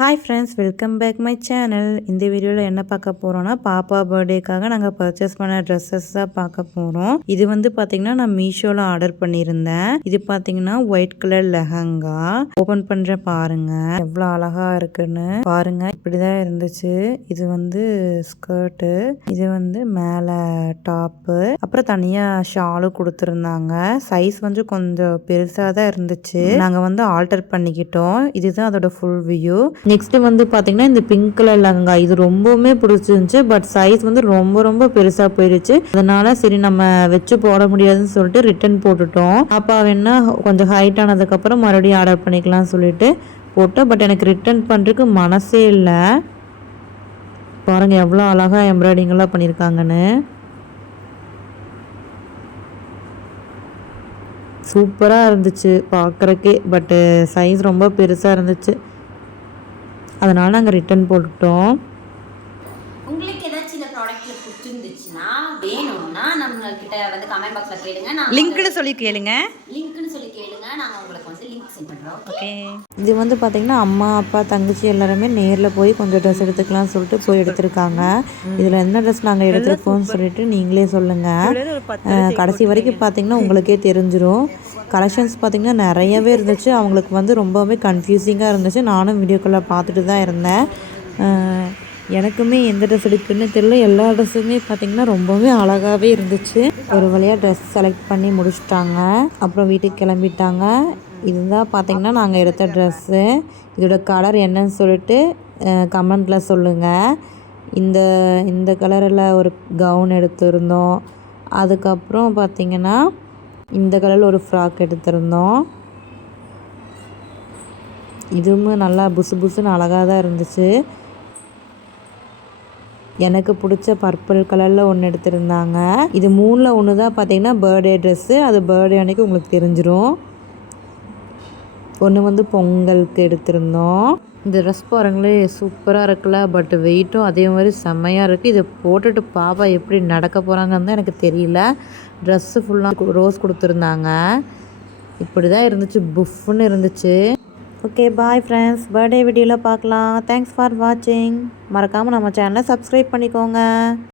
Hi friends, welcome back my channel. இந்த வீடியோவில் என்ன பார்க்க போகிறோன்னா, பாப்பா பர்த்டேக்காக நாங்கள் பர்ச்சேஸ் பண்ண ட்ரெஸ்ஸஸ் தான் பார்க்க போகிறோம். இது வந்து பார்த்திங்கன்னா நான் மீஷோவில் ஆர்டர் பண்ணியிருந்தேன். இது பார்த்திங்கன்னா ஒயிட் கலர் லெஹங்கா. ஓப்பன் பண்ணுற பாருங்க எவ்வளோ அழகாக இருக்குன்னு பாருங்க. இப்படி தான் இருந்துச்சு. இது வந்து ஸ்கர்ட்டு, இது வந்து மேலே டாப்பு, அப்புறம் தனியாக ஷாலும் கொடுத்துருந்தாங்க. சைஸ் வந்து கொஞ்சம் பெருசாக தான் இருந்துச்சு. நாங்கள் வந்து ஆல்டர் பண்ணிக்கிட்டோம். இதுதான் அதோட ஃபுல் வியூ. நெக்ஸ்ட் வந்து பார்த்தீங்கன்னா இந்த பிங்க் கலர் லெஹங்கா, இது ரொம்பவுமே பிடிச்சிருந்துச்சு. பட் சைஸ் வந்து ரொம்ப ரொம்ப பெருசாக போயிடுச்சு. அதனால சரி நம்ம வச்சு போட முடியாதுன்னு சொல்லிட்டு ரிட்டன் போட்டுட்டோம். அப்பா வேணா கொஞ்சம் ஹைட் ஆனதுக்கப்புறம் மறுபடியும் ஆர்டர் பண்ணிக்கலாம்னு சொல்லிட்டு போட்டோம். பட் எனக்கு ரிட்டன் பண்ணுறதுக்கு மனசே இல்லை. பாருங்க எவ்வளோ அழகாக எம்ப்ராய்டிங்கெல்லாம் பண்ணியிருக்காங்கன்னு. சூப்பராக இருந்துச்சு பார்க்குறக்கே. பட்டு சைஸ் ரொம்ப பெருசாக இருந்துச்சு. அதனால் நாங்கள் ரிட்டன் போட்டுட்டோம். உங்களுக்கு ஏதாச்சும் இந்த ப்ராடக்ட்ல பிடிச்சிருந்துச்சுன்னா வேணும்னா நம்ம கிட்ட வந்து கமெண்ட் பாக்ஸ்ல கேளுங்க. நான் லிங்க்னு சொல்லி கேளுங்க. நாங்க உங்களுக்கு வந்து லிங்க் சென்ட் பண்றோம். ஓகே. இது வந்து பார்த்தீங்கன்னா அம்மா அப்பா தங்கச்சி எல்லாருமே நேரில் போய் கொஞ்சம் ட்ரெஸ் எடுத்துக்கலாம்னு சொல்லிட்டு போய் எடுத்திருக்காங்க. இதில் என்ன ட்ரெஸ் நாங்கள் எடுத்துருக்கோம்னு சொல்லிட்டு நீங்களே சொல்லுங்கள். கடைசி வரைக்கும் பார்த்தீங்கன்னா உங்களுக்கே தெரிஞ்சிடும். கலெக்ஷன்ஸ் பார்த்திங்கன்னா நிறையவே இருந்துச்சு. அவங்களுக்கு வந்து ரொம்பவே கன்ஃபியூசிங்காக இருந்துச்சு. நானும் வீடியோக்குள்ளே பார்த்துட்டு தான் இருந்தேன். எனக்குமே எந்த ட்ரெஸ் எடுக்குன்னு தெரியல. எல்லா ட்ரெஸ்ஸுமே பார்த்திங்கன்னா ரொம்பவே அழகாகவே இருந்துச்சு. ஒரு வழியாக ட்ரெஸ் செலக்ட் பண்ணி முடிச்சிட்டாங்க. அப்புறம் வீட்டுக்கு கிளம்பிட்டாங்க. இதுதான் பார்த்திங்கன்னா நாங்கள் எடுத்த ட்ரெஸ்ஸு. இதோட கலர் என்னன்னு சொல்லிட்டு கமெண்டில் சொல்லுங்கள். இந்த கலரில் ஒரு கவுன் எடுத்திருந்தோம். அதுக்கப்புறம் பார்த்திங்கன்னா இந்த கலரில் ஒரு ஃப்ராக் எடுத்திருந்தோம். இதுவும் நல்லா புசு புசுன்னு அழகாக தான் இருந்துச்சு. எனக்கு பிடிச்ச பர்பிள் கலரில் ஒன்று எடுத்திருந்தாங்க. இது 3ல் 1 தான் பார்த்திங்கன்னா பர்த்டே ட்ரெஸ்ஸு. அது பர்த்டே அன்றைக்கி உங்களுக்கு தெரிஞ்சிடும். ஒன்று வந்து பொங்கலுக்கு எடுத்திருந்தோம். இந்த ட்ரெஸ் பாருங்களே சூப்பராக இருக்குல்ல. பட் வெயிட்டும் அதே மாதிரி செம்மையாக இருக்குது. இதை போட்டுட்டு பாப்பா எப்படி நடக்க போகிறாங்கன்னு தான் எனக்கு தெரியல. ட்ரெஸ்ஸு ஃபுல்லாக ரோஸ் கொடுத்துருந்தாங்க. இப்படி தான் இருந்துச்சு. புஃப்னு இருந்துச்சு. ஓகே பாய் ஃப்ரெண்ட்ஸ், பர்த்டே வீடியோவில் பார்க்கலாம். தேங்க்ஸ் ஃபார் வாட்சிங். மறக்காமல் நம்ம சேனலை சப்ஸ்கிரைப் பண்ணிக்கோங்க.